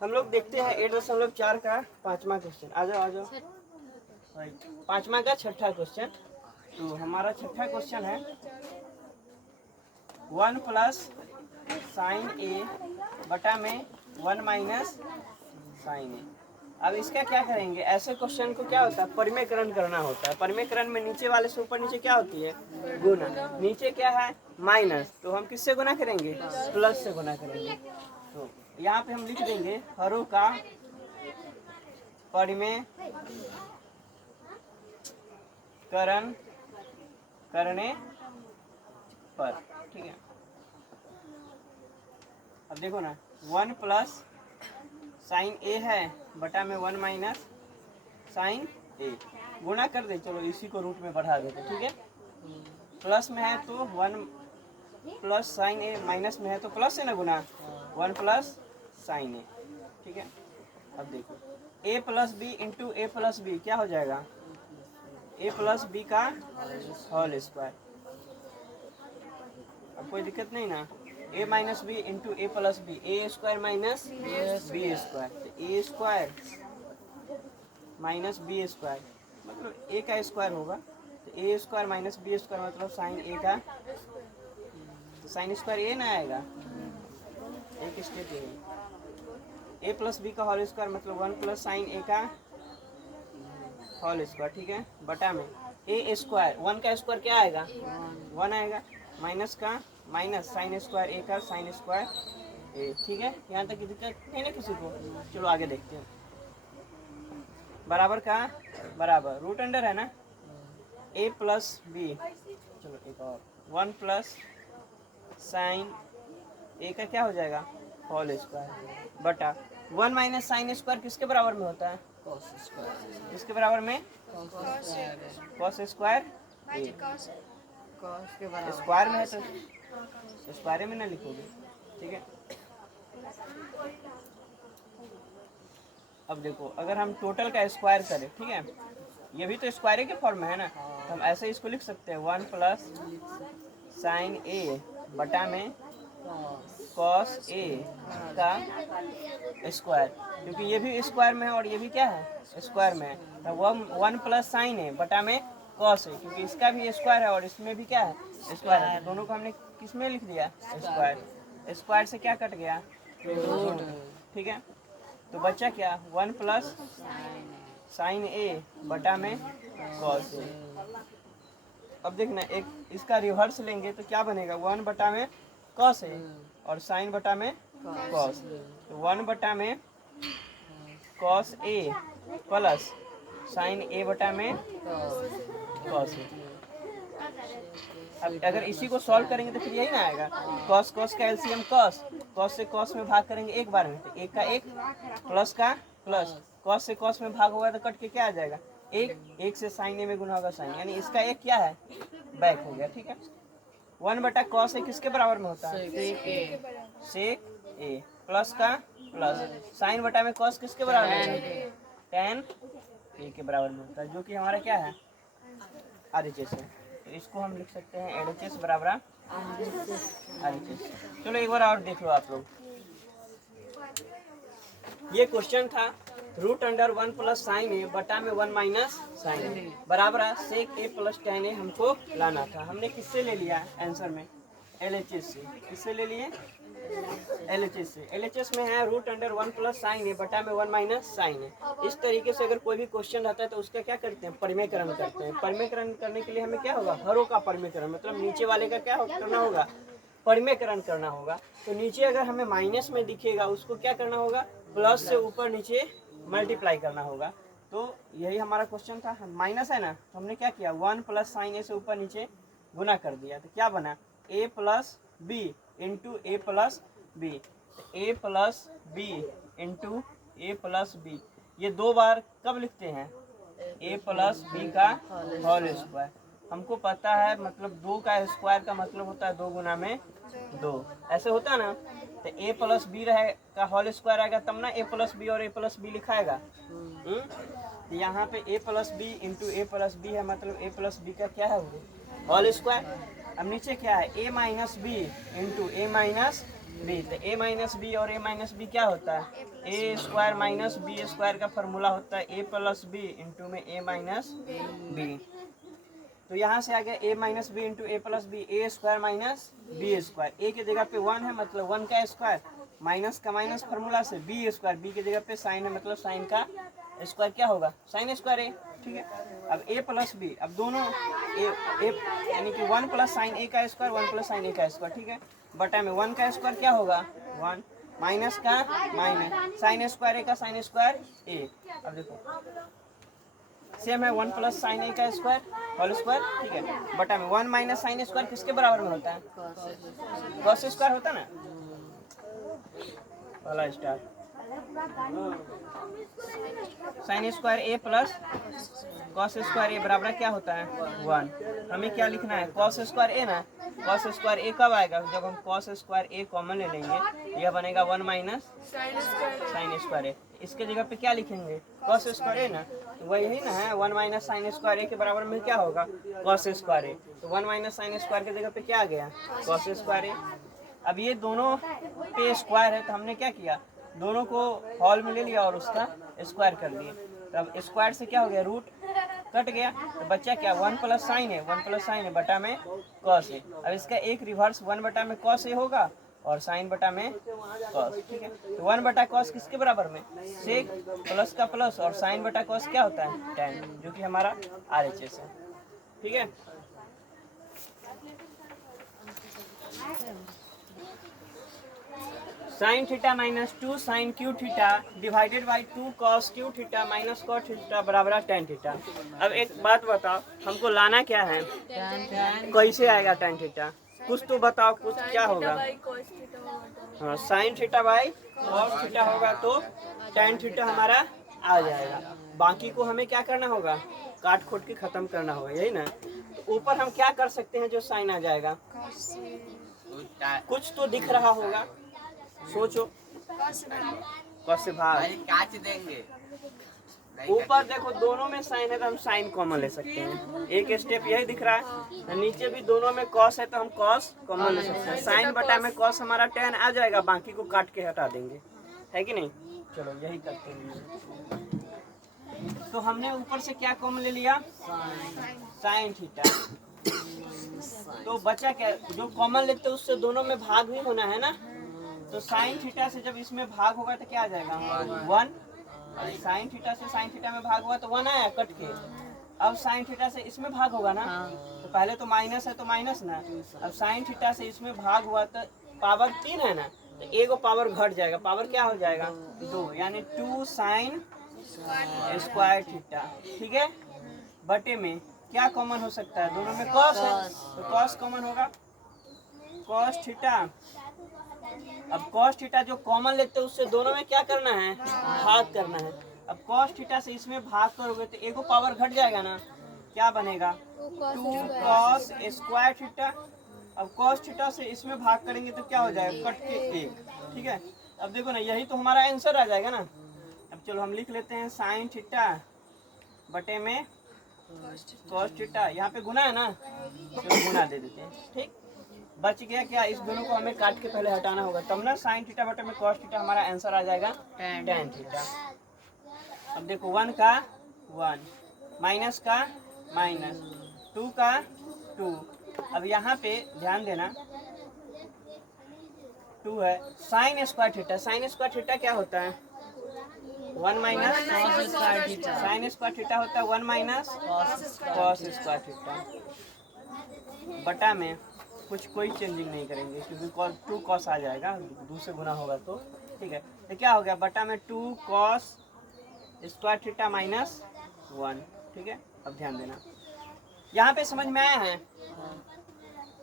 हम लोग देखते हैं 8.4 का 5वां क्वेश्चन। आ जाओ आ जाओ। 5वां का 6ठा क्वेश्चन। तो हमारा 6ठा क्वेश्चन है 1 प्लस साइन ए बटा में 1 माइनस साइन ए। अब इसका क्या करेंगे, ऐसे क्वेश्चन को क्या होता है, परिमेयकरण करना होता है। परिमेयकरण में नीचे वाले से ऊपर नीचे क्या होती है, गुना। नीचे क्या है, माइनस, तो हम किससे गुना करेंगे, प्लस से गुना करेंगे। तो यहाँ पे हम लिख देंगे हरों का परिमेयकरण करने पर, ठीक है। अब देखो ना, 1 प्लस साइन ए है बटा में 1 माइनस साइन ए, गुणा कर दे, चलो इसी को रूट में बढ़ा देते, ठीक है। प्लस में है तो 1 प्लस साइन ए, माइनस में है तो प्लस है ना गुना, 1 प्लस साइन ए, ठीक है। अब देखो a plus B into A plus B क्या हो जाएगा, a प्लस बी का होल स्क्वायर। अब कोई दिक्कत नहीं ना, a minus B into A plus B, A square minus B square, तो A square minus B square मतलब ए का स्क्वायर होगा, तो A square minus B square मतलब साइन ए का, तो साइन स्क्वायर ए ना आएगा, एक स्टेप ए प्लस बी का होल स्क्वायर मतलब 1 प्लस साइन ए का होल स्क्वायर, ठीक है, बटा में ए स्क्वायर, 1 का स्क्वायर क्या आएगा, 1 आएगा, माइनस का माइनस साइन स्क्वायर ए का साइन स्क्वायर ए, ठीक है। यहाँ तक की दिक्कत नहीं ना किसी को, चलो आगे देखते हैं। बराबर का बराबर, रूट अंडर है ना, ए प्लस बी, चलो एक और, 1 प्लस साइन ए का क्या हो जाएगा, होल स्क्वायर, बटा 1 माइनस साइन स्क्वायर किसके बराबर में होता है, कॉस स्क्वायर, किसके बराबर में, कॉस स्क्वायर ए, स्क्वायर में है तो स्क्वायर में ना लिखोगे, ठीक है। अब देखो अगर हम टोटल का स्क्वायर करें, ठीक है, ये भी तो स्क्वायर के फॉर्म में है ना, तो हम ऐसे इसको लिख सकते हैं 1 प्लस साइन ए बटा में कॉस ए का स्क्वायर, क्योंकि ये भी स्क्वायर में है और ये भी क्या है, स्क्वायर में है, तो 1 प्लस साइन ए बटा में कॉस है, क्योंकि इसका भी स्क्वायर है और इसमें भी क्या है, स्क्वायर है, तो दोनों को हमने किस में लिख दिया, स्क्वायर। स्क्वायर से क्या कट गया, रूट, ठीक है। तो बचा क्या, 1 प्लस साइन ए बटा में कॉस ए। अब देखना, एक इसका रिवर्स लेंगे तो क्या बनेगा, 1 बटा में कॉस ए और साइन बटा में कॉस, तो 1 बटा में कॉस ए प्लस साइन ए बटा में कॉस ए। अब अगर इसी को सॉल्व करेंगे तो फिर यही ना आएगा, कॉस कॉस का एलसीएम कॉस, कॉस से कॉस में भाग करेंगे एक बार में, तो एक का एक प्लस का प्लस, कॉस से कॉस में भाग होगा तो कट के क्या आ जाएगा, एक से साइन ए में गुना होगा साइन, यानी इसका एक क्या है, बैक हो गया, ठीक है। 1 बटा कॉस ए किसके बराबर में होता है, सेक ए, प्लस का प्लस, साइन बटा में कॉस किसके बराबर में होता है, टेन ए के बराबर में होता है, जो कि हमारा क्या है, RHS है। तो इसको हम लिख सकते हैं LHS बराबर RHS। चलो एक बार और देख लो आप लोग, ये क्वेश्चन था रूट अंडर 1 प्लस साइन ए बटा में 1 माइनस साइन ए बराबर सेक ए प्लस टेन ए हमको लाना था। हमने किससे ले लिया आंसर में, LHS से। किससे ले लिए, LHS से। LHS में है रूट अंडर 1 प्लस साइन ए बटा में 1 माइनस साइन ए। इस तरीके से अगर कोई भी क्वेश्चन रहता है तो उसका क्या करते हैं, परिमेयकरण करते हैं। परिमेयकरण करने के लिए हमें क्या होगा, हरों का परिमेयकरण, मतलब नीचे वाले का क्या करना होगा, परिमेयकरण करना होगा। तो नीचे अगर हमें माइनस में दिखेगा उसको क्या करना होगा, प्लस से ऊपर नीचे मल्टीप्लाई करना होगा। तो यही हमारा क्वेश्चन था, माइनस है ना, तो हमने क्या किया, 1 प्लस साइन ए से ऊपर नीचे गुना कर दिया, तो क्या बना, a plus B into A plus B, A plus B into A plus B, ये दो बार कब लिखते हैं, a प्लस बी का होल स्क्वायर। हमको पता है मतलब 2 का स्क्वायर का मतलब होता है 2 गुना में 2, ऐसे होता है ना। तो a प्लस बी का होल स्क्वायर आएगा तब ना a प्लस बी और a प्लस बी लिखाएगा। तो यहाँ पे a plus B into A plus B है, मतलब a प्लस बी का क्या है वो होल स्क्वायर। अब नीचे क्या है, a minus B into A minus B. तो ए माइनस बी और ए माइनस बी क्या होता है? ए स्क्वायर माइनस बी स्क्वायर का फॉर्मूला होता है ए प्लस बी इंटू में ए माइनस बी। तो यहाँ से आ गया ए minus B into A plus B, A square minus B square. ए की जगह पे 1 है मतलब 1 का स्क्वायर, माइनस का माइनस फार्मूला से बी स्क्वायर, बी की जगह पे साइन है मतलब साइन का स्क्वायर क्या होगा? साइन स्क्वायर ए। ठीक है, अब ए प्लस बी, अब दोनों ए यानी कि 1 प्लस साइन ए का स्क्वायर 1 प्लस साइन ए का स्क्वायर। ठीक है, बटा में 1 का स्क्वायर क्या होगा? 1 माइनस का माइनस साइन स्क्वायर ए का साइन स्क्वायर ए। अब देखो सेम है 1 प्लस साइन ए का स्क्वायर होल स्क्वायर। ठीक है, बटा में 1 माइनस साइन स्क्वायर किसके बराबर में होता है? कॉस स्क्वायर होता है ना, पहला star. Sign square A plus cos square ए बराबर क्या होता है? 1। हमें क्या लिखना है? कॉस स्क्वायर ए ना। कॉस स्क्वायर ए कब आएगा? जब हम कॉस स्क्वायर ए कॉमन ले लेंगे, यह बनेगा 1 माइनस साइन स्क्वायर ए। इसके जगह पे क्या लिखेंगे? कॉस स्क्वायर ए ना, तो वही ना है 1 माइनस साइन स्क्वायर ए के बराबर में क्या होगा? Cos square A. तो 1 माइनस साइन स्क्वायर के जगह पे क्या आ गया? कॉस स्क्वायर ए। अब ये दोनों पे स्क्वायर है तो हमने क्या किया? दोनों को हॉल में ले लिया और उसका स्क्वायर कर दिए। तब स्क्वायर से क्या हो गया? रूट कट गया, तो बच्चा क्या? 1 प्लस साइन है, 1 प्लस साइन है बटा में कॉस है। अब इसका एक रिवर्स 1 बटा में कॉस ए होगा और साइन बटा में कॉस। ठीक है, तो 1 बटा कॉस किसके बराबर में? सेक प्लस का प्लस और साइन बटा कॉस क्या होता है? tan, जो कि हमारा RHS है। ठीक है, sine theta minus 2 sine cube theta divided by 2 cos cube theta minus cos theta बराबर tan थीटा। अब एक बात बताओ, हमको लाना क्या है? कैसे आएगा tan थीटा? कुछ तो बताओ, कुछ क्या होगा? हाँ, sine theta by cos theta होगा तो tan थीटा हमारा आ जाएगा। बाकी को हमें क्या करना होगा? काट खोट के खत्म करना होगा, यही ना। तो ऊपर हम क्या कर सकते हैं जो साइन आ जाएगा? कुछ तो दिख रहा होगा, सोचो। कॉस से भाग काट देंगे। ऊपर देखो दोनों में साइन है तो हम साइन कॉमन ले सकते हैं। एक स्टेप यही दिख रहा है, नीचे भी दोनों में कॉस है तो हम कॉस कॉमन ले सकते हैं। साइन बटा में कॉस हमारा tan आ जाएगा, बाकी को काट के हटा देंगे, है कि नहीं? चलो यही करते हैं। तो हमने ऊपर से क्या कॉमन ले लिया? Sine theta. तो बचा क्या? जो कॉमन लेते हैं उससे दोनों में भाग भी होना है ना। तो साइन थीटा से जब इसमें भाग होगा तो क्या आ जाएगा? 1। साइन थीटा से साइन थीटा में भाग हुआ तो 1 आया कट के। अब साइन थीटा से इसमें भाग होगा ना, तो पहले तो माइनस है तो माइनस ना। अब साइन थीटा से इसमें भाग हुआ तो पावर 3 है ना, तो एगो पावर घट जाएगा, पावर क्या हो जाएगा? 2, यानी 2 साइन स्क्वायर थीटा। ठीक है, बटे में क्या कॉमन हो सकता है? दोनों में कॉस है तो कॉस कॉमन होगा, कॉस थीटा। अब कॉस थीटा जो कॉमन लेते हैं उससे दोनों में क्या करना है? भाग करना है। अब कॉस थीटा से इसमें भाग करोगे तो एगो पावर घट जाएगा ना, क्या बनेगा? 2 कॉस स्क्वायर थीटा। अब कॉस थीटा से इसमें भाग करेंगे तो क्या हो जाएगा? कट के 1। ठीक है, अब देखो ना, यही तो हमारा आंसर आ जाएगा ना। अब चलो हम लिख लेते हैं साइन थीटा बटे में कॉस थीटा। यहाँ पे गुना है ना, चलो गुना दे देते हैं। ठीक, बच गया क्या? इस दोनों को हमें काट के पहले हटाना होगा, तब ना साइन थीटा बटे में कॉस थीटा हमारा आंसर आ जाएगा tan थीटा। अब देखो 1 का 1 माइनस का माइनस 2 का 2। अब यहाँ पे ध्यान देना 2 है sine square theta. Sine square theta क्या होता है? 1 minus cos square theta. Sine square theta होता है 1 माइनस कॉस स्क्वायर थीटा बटा में कुछ कोई चेंजिंग नहीं करेंगे क्योंकि 2 कॉस आ जाएगा, 2 से गुना होगा तो। ठीक है, तो क्या हो गया? बटा में 2 कॉस स्क्वायर थीटा माइनस 1। ठीक है, अब ध्यान देना, यहाँ पे समझ में आया है?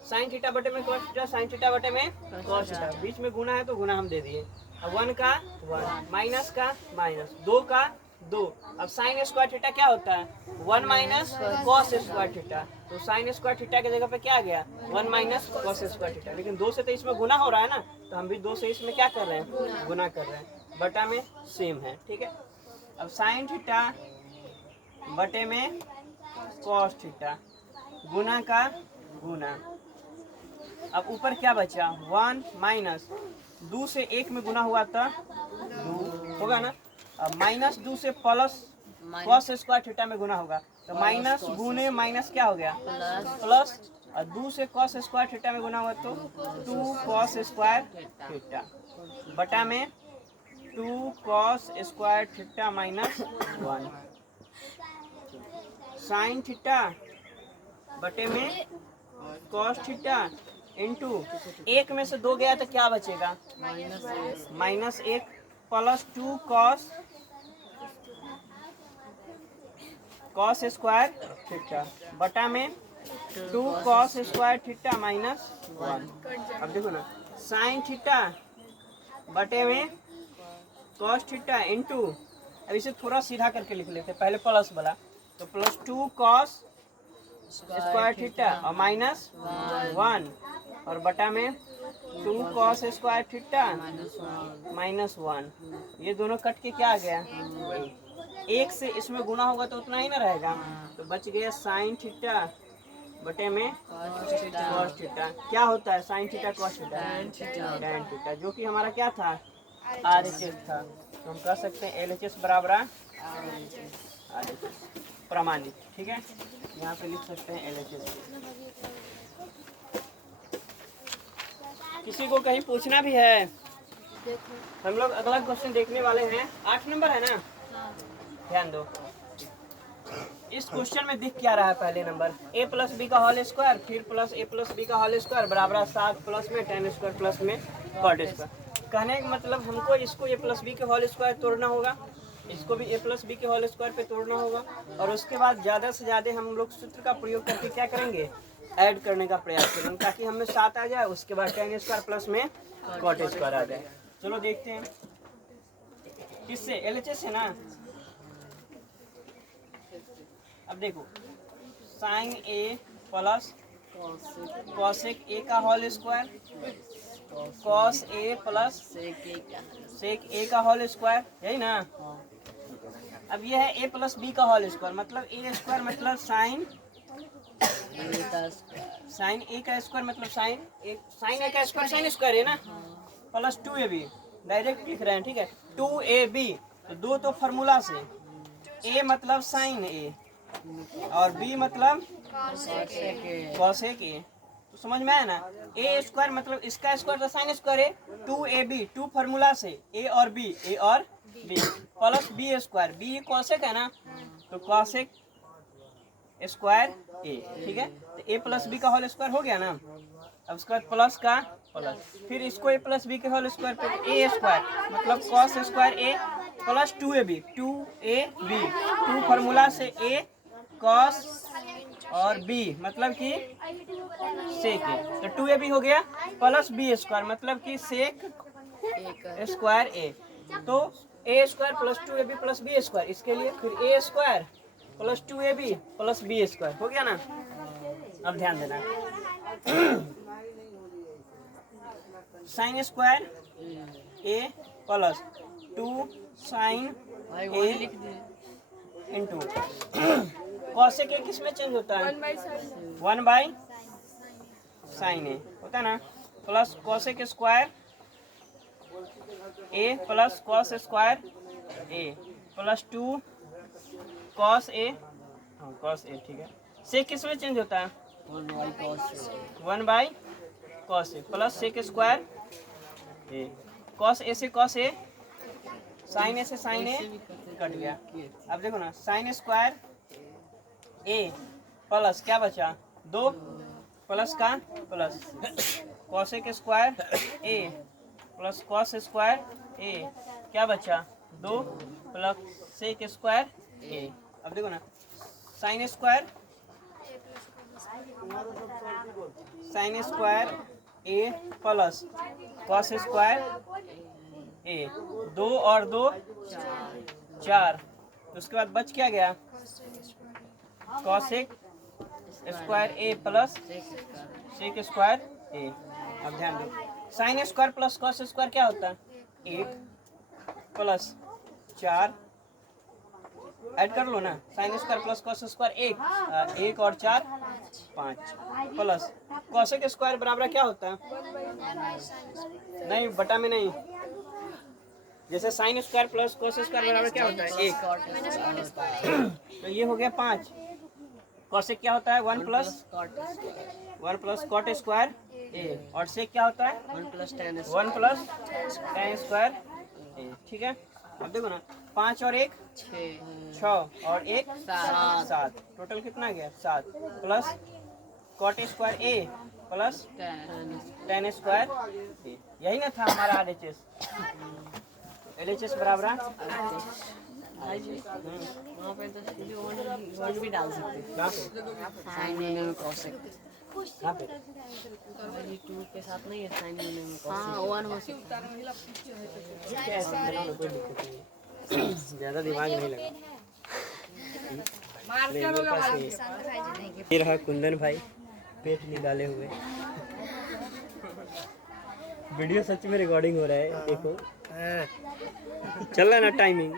साइन थीटा बटे में कॉस थीटा, साइन थीटा बटे में कॉस थीटा, बीच में गुना है तो गुना हम दे दिए। अब 1 का 1 माइनस का माइनस 2 का 2। अब साइन स्क्वायर थीटा क्या होता है? 1 माइनस कॉस स्क्वायर थीटा। तो साइन स्क्वायर थीटा की जगह पे क्या आ गया? 1 माइनस कॉस स्क्वायर थीटा। लेकिन 2 से तो इसमें गुना हो रहा है ना, तो हम भी 2 से इसमें क्या कर रहे हैं? गुना कर रहे हैं, बटा में सेम है। ठीक है, अब साइन थीटा बटे में कॉस थीटा गुना का गुना। अब ऊपर क्या बचा? 1 माइनस 2 से 1 में गुना हुआ था 2 होगा ना। अब माइनस 2 से प्लस कॉस स्क्वायर थीटा में गुना होगा तो माइनस गुने माइनस क्या हो गया प्लस, और 2 से कॉस स्क्वायर थीटा में गुना हुआ तो 2 कॉस स्क्वायर थीटा बटा में 2 cos square theta minus 1 sine theta बटे में कॉस थीटा इंटू 1 में से 2 गया तो क्या बचेगा minus 1 plus 2 cos square theta बटा में 2 कॉस स्क्वायर थीटा माइनस 1। अब देखो ना साइन थीटा बटे में कॉस थीटा इंटू, अब इसे थोड़ा सीधा करके लिख लेते पहले प्लस वाला, तो प्लस 2 कॉस स्क्वायर थीटा और माइनस 1 और बटा में 2 कॉस स्क्वायर थीटा माइनस 1। ये दोनों कट के क्या आ गया 1 से इसमें गुना होगा तो उतना ही ना रहेगा, तो बच गया साइन थीटा बटे में कॉस थीटा। क्या होता है sine theta cos theta tan theta, जो कि हमारा क्या था RHS था, तो हम कह सकते हैं LHS बराबर RHS प्रमाणित। ठीक है, यहाँ पे लिख सकते हैं LHS। किसी को कहीं पूछना भी है? हम लोग अगला क्वेश्चन देखने वाले हैं, 8 नंबर है ना, ध्यान दो। इस क्वेश्चन में दिख क्या रहा है पहले नंबर a प्लस बी का होल स्क्वायर फिर प्लस a प्लस बी का होल स्क्वायर बराबर 7 प्लस में tan स्क्वायर प्लस में कॉट स्क्वायर। कहने का मतलब हमको इसको a प्लस बी के होल स्क्वायर तोड़ना होगा, इसको भी a प्लस बी के होल स्क्वायर पे तोड़ना होगा, और उसके बाद ज़्यादा से ज़्यादा हम लोग सूत्र का प्रयोग करके क्या करेंगे ऐड करने का प्रयास करेंगे ताकि हमें 7 आ जाए, उसके बाद tan स्क्वायर प्लस में कॉट स्क्वायर आ जाए। चलो देखते हैं किससे LHS है ना। अब देखो sine A plus cosec A का whole square cos A plus sec A का होल स्क्वायर, यही ना। अब यह है a प्लस बी का होल स्क्वायर, मतलब ए स्क्वायर मतलब साइन ए का स्क्वायर मतलब साइन ए का स्क्वायर साइन स्क्वायर है ना, प्लस 2ab डायरेक्ट लिख रहे हैं। ठीक है, 2ab तो दो तो फार्मूला से a मतलब साइन ए और b मतलब कॉसेक ए, तो समझ में आया ना। ए स्क्वायर मतलब इसका स्क्वायर तो साइन स्क्वायर है, 2ab 2 फार्मूला से a और b plus b square, b cosec है ना, तो कॉसेक स्क्वायर ए। ठीक है, तो a प्लस बी का होल स्क्वायर हो गया ना। अब उसके बाद प्लस का प्लस, फिर इसको a प्लस बी के होल स्क्वायर पे a स्क्वायर मतलब cos square A plus 2ab 2 formula से a कॉस और b मतलब कि सेक ए, तो 2ab हो गया प्लस b स्क्वायर मतलब कि सेक स्क्वायर ए, तो a square plus 2ab plus b square, इसके लिए फिर a square plus 2ab plus b square हो गया ना। अब ध्यान देना sine square a plus 2 sine A into cosec A किस में चेंज होता है 1 बाई साइन ए होता है ना, plus cosec square A plus cos square A plus 2 cos A, cos A. ठीक है, सेक किस में चेंज होता है 1 by cos A plus sec square A, cos A से कॉस ए, साइन ए से साइन ए कट गया। अब देखो ना साइन स्क्वायर ए प्लस क्या बचा 2 प्लस का plus cosec square A plus cos square ए क्या बचा 2 प्लस सेक स्क्वायर ए। अब देखो ना sign square A plus cos square ए, 2 और 2 4, उसके बाद बच क्या गया cosec square A plus sec square ए। अब ध्यान दो sine square plus cos square क्या होता है 1 प्लस 4, ऐड कर लो ना, sine square plus cos square 1 और 4 5 प्लस कोसेक स्क्वायर बराबर क्या होता है? नहीं, बटा में नहीं। जैसे sine square plus cos square बराबर क्या होता है? 1। तो ये हो गया 5। कोसेक क्या होता है? 1 प्लस कॉट स्क्वायर ए। और सेक क्या होता है? 1 प्लस टेन स्क्वायर ए। ठीक है, अब देखो ना, 5 और 1 6 और 1 7। टोटल कितना गया? 7 plus cot square A plus ten square ए। यही ना था हमारा RHS। LHS बराबर है वहाँ पे तो वन भी डाल सकते हैं। साइन यूनियन में कोसेक। यहाँ पे 2 के साथ नहीं है साइन यूनियन में कोसेक। हाँ 1 हो सकता है। ज़्यादा दिमाग नहीं लगा। ये रहा कुंदन भाई, पेट निकाले हुए। वीडियो सच में रिकॉर्डिंग हो रहा है, देखो चल रहा है ना टाइमिंग।